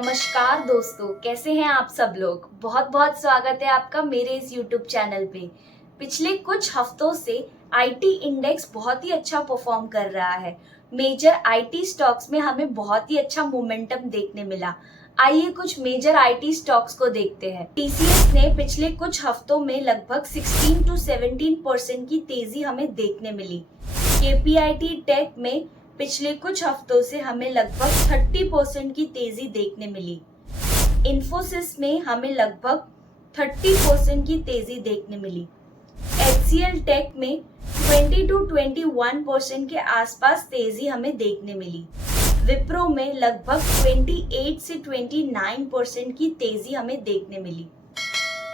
नमस्कार दोस्तों, कैसे हैं आप सब लोग। बहुत बहुत स्वागत है आपका मेरे इस YouTube चैनल पे। पिछले कुछ हफ्तों से आईटी इंडेक्स बहुत ही अच्छा परफॉर्म कर रहा है। मेजर आईटी स्टॉक्स में हमें बहुत ही अच्छा मोमेंटम देखने मिला। आइए कुछ मेजर आईटी स्टॉक्स को देखते हैं। टीसीएस ने पिछले कुछ हफ्तों में लगभग 16 to 17% की तेजी हमें देखने मिली। केपीआईटी टेक में पिछले कुछ हफ्तों से हमें लगभग 30% की तेजी देखने मिली। इन्फोसिस में हमें लगभग 30% की तेजी देखने मिली। एचसीएल टेक में 20 to 21% के आसपास तेजी हमें देखने मिली। विप्रो में लगभग 28 से 29% की तेजी हमें देखने मिली।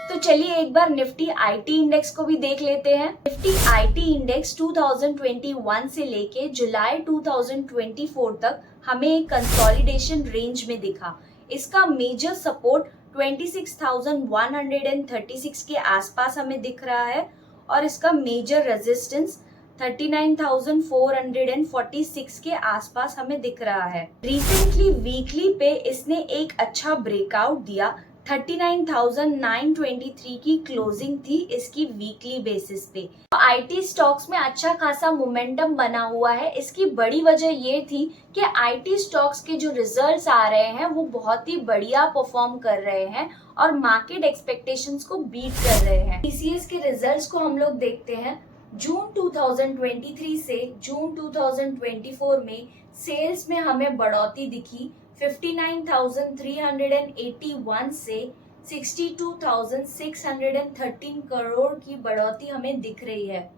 तो चलिए एक बार निफ्टी आईटी इंडेक्स को भी देख लेते हैं। निफ्टी आईटी इंडेक्स 2021 से लेके जुलाई 2024 तक हमें एक कंसोलिडेशन रेंज में दिखा। इसका मेजर सपोर्ट 26,136 के आसपास हमें दिख रहा है और इसका मेजर रेजिस्टेंस 39,446 के आसपास हमें दिख रहा है। रिसेंटली वीकली पे इसने एक अच्छा ब्रेकआउट दिया। 39,923 की क्लोजिंग थी इसकी वीकली बेसिस पे। आईटी स्टॉक्स में अच्छा खासा मोमेंटम बना हुआ है। इसकी बड़ी वजह ये थी कि आईटी स्टॉक्स के जो रिजल्ट्स आ रहे हैं वो बहुत ही बढ़िया परफॉर्म कर रहे हैं और मार्केट एक्सपेक्टेशंस को बीट कर रहे हैं। टीसीएस के रिजल्ट्स को हम लोग देखते हैं। जून 2023 से जून 2024 में सेल्स में हमें बढ़ोतरी दिखी। 59,381 से 62,613 करोड़ की बढ़ोतरी हमें दिख रही है।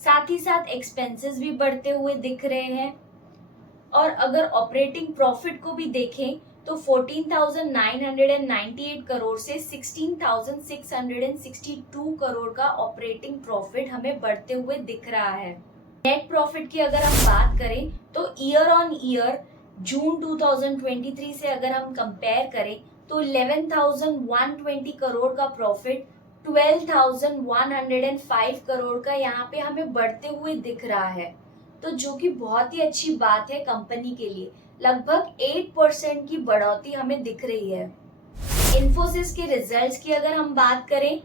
साथ ही साथ एक्सपेंसेस भी बढ़ते हुए दिख रहे हैं। और अगर ऑपरेटिंग प्रॉफिट को भी देखें तो 14,998 करोड़ से 16,662 करोड़ का ऑपरेटिंग प्रॉफिट हमें बढ़ते हुए दिख रहा है। नेट प्रॉफिट की अगर हम बात करें तो ईयर ऑन ईयर जून 2023 से अगर हम कंपेयर करें तो 11,120 करोड़ का प्रॉफिट 12,105 करोड़ का यहाँ पे हमें बढ़ते हुए दिख रहा है। तो जो कि बहुत ही अच्छी बात है कंपनी के लिए। लगभग 8% की बढ़ोतरी हमें दिख रही है। इन्फोसिस के रिजल्ट्स की अगर हम बात करें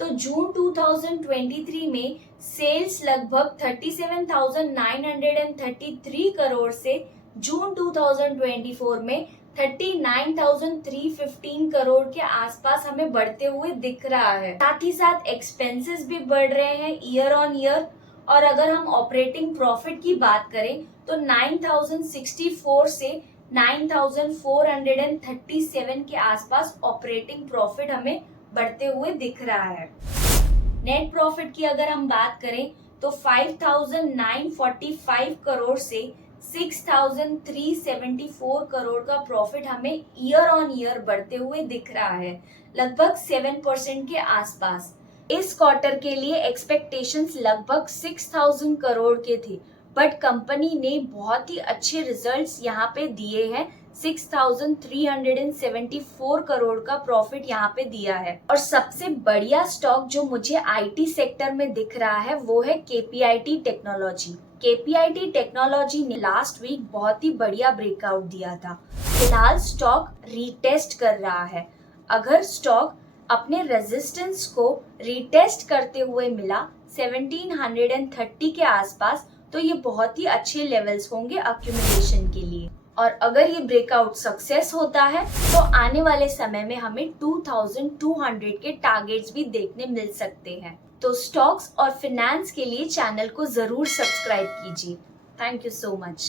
तो जून 2023 में सेल्स लगभग 37,933 करोड़ से जून 2024 में 39,315 करोड़ के आसपास हमें बढ़ते हुए दिख रहा है। साथ ही साथ एक्सपेंसेस भी बढ़ रहे हैं ईयर ऑन ईयर। और अगर हम ऑपरेटिंग प्रॉफिट की बात करें तो 9,064 से 9,437 के आसपास ऑपरेटिंग प्रॉफिट हमें बढ़ते हुए दिख रहा है। नेट प्रॉफिट की अगर हम बात करें तो 5,945 करोड़ से 6,374 करोड़ का प्रॉफिट हमें ईयर ऑन ईयर बढ़ते हुए दिख रहा है। लगभग 7% के आसपास। इस क्वार्टर के लिए एक्सपेक्टेशंस लगभग 6,000 करोड़ के थे, बट कंपनी ने बहुत ही अच्छे रिजल्ट्स यहाँ पे दिए हैं। 6,374 करोड़ का प्रॉफिट यहाँ पे दिया है। और सबसे बढ़िया स्टॉक जो मुझे आईटी सेक्टर में दिख रहा है वो है केपीआईटी टेक्नोलॉजी। केपीआईटी टेक्नोलॉजी ने लास्ट वीक बहुत ही बढ़िया ब्रेकआउट दिया था। फिलहाल स्टॉक रीटेस्ट कर रहा है। अगर स्टॉक अपने रेजिस्टेंस को रीटेस्ट करते हुए मिला 1730 के आसपास तो ये बहुत ही अच्छे लेवल्स होंगे अक्यूमुलेशन के लिए। और अगर ये ब्रेकआउट सक्सेस होता है तो आने वाले समय में हमें 2200 के टारगेट्स भी देखने मिल सकते हैं। तो स्टॉक्स और फिनेंस के लिए चैनल को जरूर सब्सक्राइब कीजिए। Thank you so much.